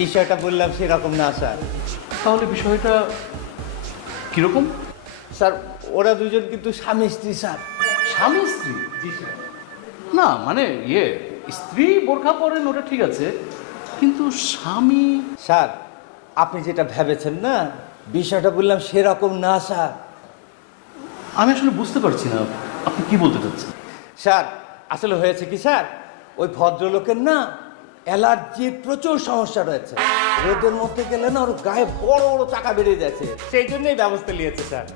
বিষয়টা বললাম সেরকম না স্যার। তাহলে বিষয়টা কীরকম? স্যার ওরা দুজন কিন্তু স্বামী স্ত্রী স্যার। স্বামী স্ত্রী? না মানে ইয়ে স্ত্রী বোরখা পরেন ওটা ঠিক আছে। কিন্তু স্বামী স্যার আপনি যেটা ভেবেছেন না বিষয়টা বললাম সেরকম না স্যার। আমি আসলে বুঝতে পারছি না আপনি কি বলতে চাচ্ছেন? স্যার আসলে হয়েছে কি স্যার? ওই ভদ্রলোকের না অ্যালার্জির প্রচুর সমস্যা রয়েছে। রোদের মধ্যে গেলে না ওর গায়ে বড় বড় চাকা বেড়ে যাচ্ছে। সেই জন্যই ব্যবস্থা নিয়েছে স্যার।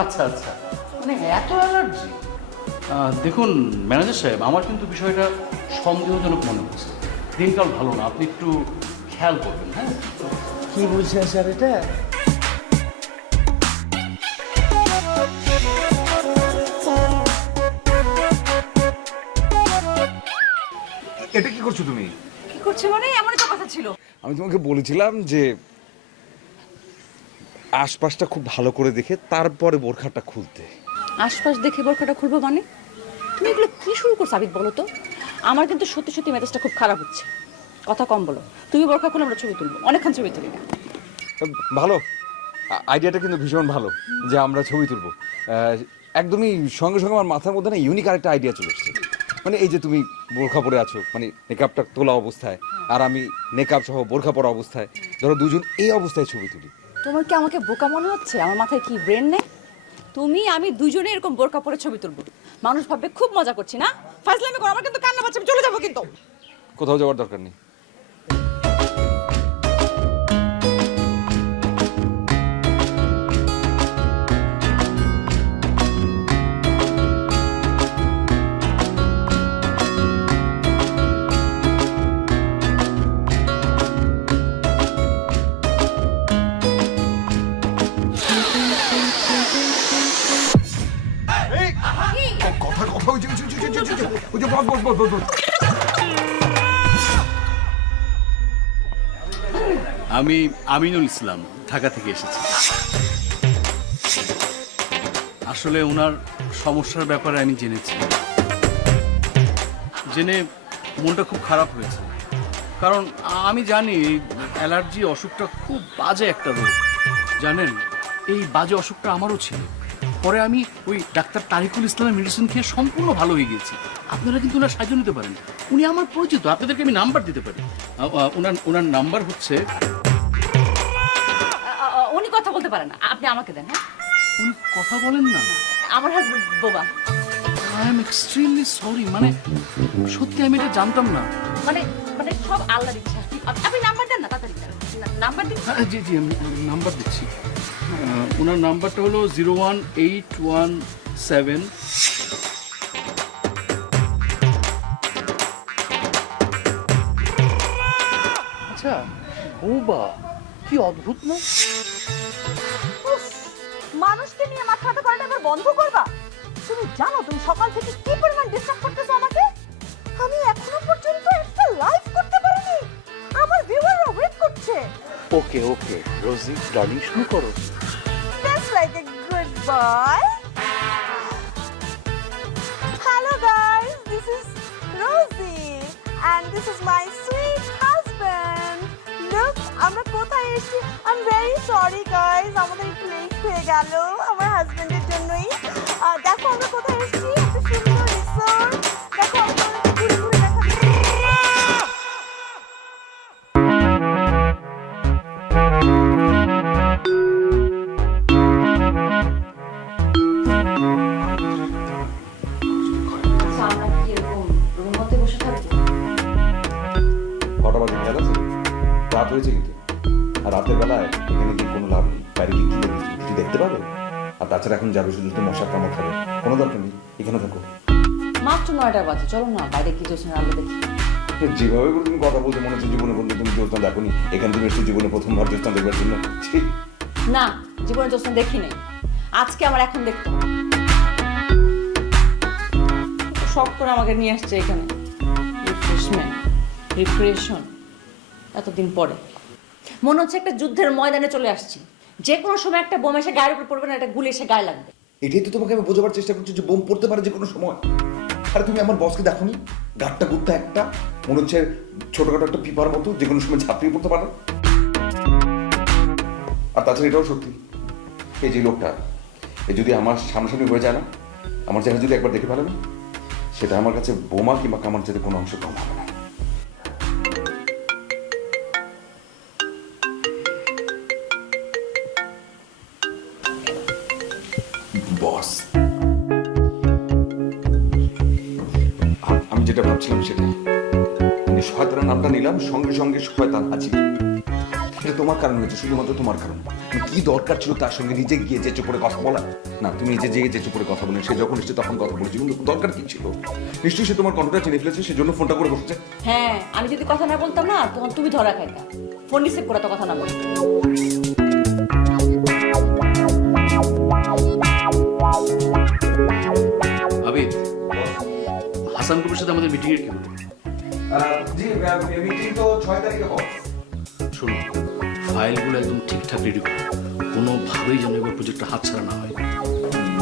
আচ্ছা আচ্ছা। মানে এত অ্যালার্জি? দেখুন ম্যানেজার সাহেব আমার কিন্তু বিষয়টা সন্দেহজনক মনে হচ্ছে। দিনকাল ভালো না আপনি একটু খেয়াল করবেন হ্যাঁ? কি বলছেন স্যার এটা? এটা কি করছ তুমি? কি করছে মানে এমনই তো কথা ছিল। আমি তোমাকে বলেছিলাম যে আশপাশটা খুব ভালো করে দেখে তারপরে বোরখাটা খুলতে। আশপাশ দেখে বোরখাটা খুলবো মানে? তুমি এগুলো কি শুরু করছ আবিদ বলো তো? আমার কিন্তু সত্যি সত্যি মেজাজটা খুব খারাপ হচ্ছে। কথা কম বলো। তুমি বোরখা খুলে আমরা ছবি তুলবো। অনেকক্ষণ ছবি তুলি না। ভালো। আইডিয়াটা কিন্তু ভীষণ ভালো যে আমরা ছবি তুলবো। একদমই সঙ্গে সঙ্গে আমার মাথার মধ্যে না ইউনিক আরেকটা আইডিয়া চলে এসছে। মানে এই যে তুমি বোরখা পরে আছো মানে মেকআপটা তোলা অবস্থায় আর আমি মেকআপ সহ বোরখা পরা অবস্থায় ধরো দুজন এই অবস্থায় ছবি তুলি। তোমার কি আমাকে বোকা মনে হচ্ছে? আমার মাথায় কি ব্রেন নেই? তুমি আমি দুজনে এরকম বোরখা পরে ছবি তুলবো। মানুষ ভাববে খুব মজা করছি না? ফাজলামি করো আমার কিন্তু কান্না পাচ্ছে আমি চলে যাব কিন্তু। কোথাও যাওয়ার দরকার নেই। ওই যে ওই যে, ওই যে, ওই আমি আমিনুল ইসলাম ঢাকা থেকে এসেছি। আসলে ওনার সমস্যার ব্যাপারে আমি জেনেছি। জেনে মনটা খুব খারাপ হয়েছে। কারণ আমি জানি অ্যালার্জি অসুখটা খুব বাজে একটা রোগ। জানেন এই বাজে অসুখটা আমারও ছিল। পরে আমি ওই ডাক্তার তারিকুল ইসলামের মেডিসিন খেয়ে সম্পূর্ণ ভালো হয়ে গেছি আপনারা কিন্তু ওনার সাহায্য নিতে পারেন। উনি আমার পরিচিত আপনাদেরকে আমি নাম্বার দিতে পারি। ওনার ওনার নাম্বার হচ্ছে উনি কথা বলতে পারেন না আপনি আমাকে দেন হ্যাঁ? উনি কথা বলেন না। আমার হাজবেন্ড বোবা। আই এম এক্সট্রিমলি সরি মানে সত্যি আমি এটা জানতাম না। মানে মানে সব আল্লাহর ইচ্ছা। আপনি নাম্বার দেন না তাড়াতাড়ি। নাম্বার দিন। হ্যাঁ, জি জি আমি নাম্বার দিচ্ছি। ওনার নাম্বারটা হলো zero one eight one seven. আচ্ছা বোবা কি অদ্ভুত না? মানুষকে নিয়ে মাথা ব্যথা করাটা এবার বন্ধ করবা? তুমি জানো তুমি সকাল থেকে কি ওকে ওকে রোজি ডার্লিং শুরু করো That's like a good boy. Hello guys, this is Rosie and this is my sweet husband. Look, আমরা কোথায় এসেছি? I'm very sorry guys, আমাদের একটু লেট হয়ে গেল আমার হাজবেন্ডের রাত হয়েছে কিন্তু। আর রাতের বেলায় এখানে গিয়ে কোনো লাভ নেই। বাইরে গিয়ে কি? কিছু দেখতে পাবে? আর তাছাড়া এখন যাবে শুধু তো মশার কামড় খাবে কোনো দরকার নেই। এখানে থাকো। মাত্র নয়টা বাজে। চলো না বাইরে কি জোসের আলো দেখি। যেভাবে করে তুমি কথা বলতে মনে হচ্ছে জীবনে বলতে তুমি জ্যোৎস্না দেখো নি এখানে তুমি এসেছ জীবনে প্রথমবার জ্যোৎস্না দেখবার জন্য। না জীবনে জোসেন দেখি নাই। আজকে আমার এখন দেখতে হবে। শখ করে আমাকে নিয়ে আসছে এখানে। রিফ্রেশমেন্ট রিক্রিয়েশন এতদিন পরে। মনে হচ্ছে একটা যুদ্ধের ময়দানে চলে আসছি। যে কোনো সময় একটা বোম এসে গায়ের উপর পড়বে না, একটা গুলি এসে গায়ে লাগবে। এটাই তো তোমাকে আমি বোঝাবার চেষ্টা করছি যে বোম পড়তে পারে যে কোনো সময়। আরে তুমি আমার বসকে দেখো নি গাটটা গুটটা একটা, মনে হচ্ছে ছোটখাটো একটা পিপার মতো যে কোনো সময় ঝাঁপিয়ে পড়তে পারো। আর তাছাড়া এটাও সত্যি, এই যে লোকটা, এ যদি আমার সামনাসামনি হয়ে যায় না, আমার চেহারা যদি একবার দেখে ফেলে না, সেটা আমার কাছে বোমা কিংবা কামার যেতে কোনো অংশ কম হবে না। বস। আমি যেটা ভাবছিলাম সেটাই মানে শয়তানের নামটা নিলাম, সঙ্গে সঙ্গে শয়তান হাজির এটা তোমার কারণ হয়েছে, শুধুমাত্র তোমার কারণ। মানে কি দরকার ছিল তার সঙ্গে? নিজে গিয়ে যেচে পড়ে কথা বলা? না, তুমি নিজে যেয়ে যেচে পড়ে কথা বলেন সে যখন এসছে তখন কথা বলেছি, কিন্তু দরকার কি ছিল? নিশ্চয়ই সে তোমার কণ্ঠটা চিনে ফেলেছে সেজন্য ফোনটা করে বসেছে। হ্যাঁ আমি যদি কথা না বলতাম না তখন তুমি ধরা খাইতা। ফোন রিসিভ করে তো কথা না বলতাম সাথে আমাদের মিটিং এর কি হলো জি মিটিং তো ছয় তারিখে হবে। শোনো ফাইলগুলো একদম ঠিকঠাক রেডি করো কোনোভাবেই যেন এবার প্রজেক্টটা হাতছাড়া না হয়।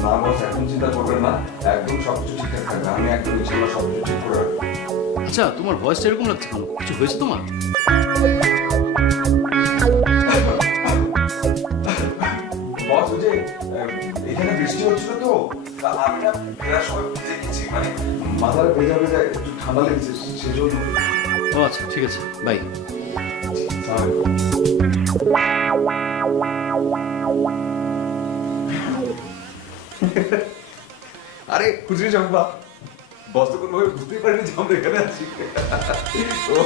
না বস এখন চিন্তা করবেন না। একদম সবকিছু ঠিকঠাক থাকবে। আমি একদম ইনশাল্লাহ সবকিছু ঠিক করে রাখব। আচ্ছা তোমার ভয়েসটা এরকম লাগছে কেন? কিছু হয়েছে তোমার? বস ওই যে এখানে বৃষ্টি হচ্ছিল তা। আমি না ফেরার সময় ভিজে গেছি মানে মাথাটা ভেজা ভেজা একটু ঠান্ডা লেগেছে সেজন্য। ও আচ্ছা ঠিক আছে বাই আরে খুচরি চম্পা বস তো কোনোভাবে বুঝতেই পারিনি যে আমরা এখানে আছি। ও।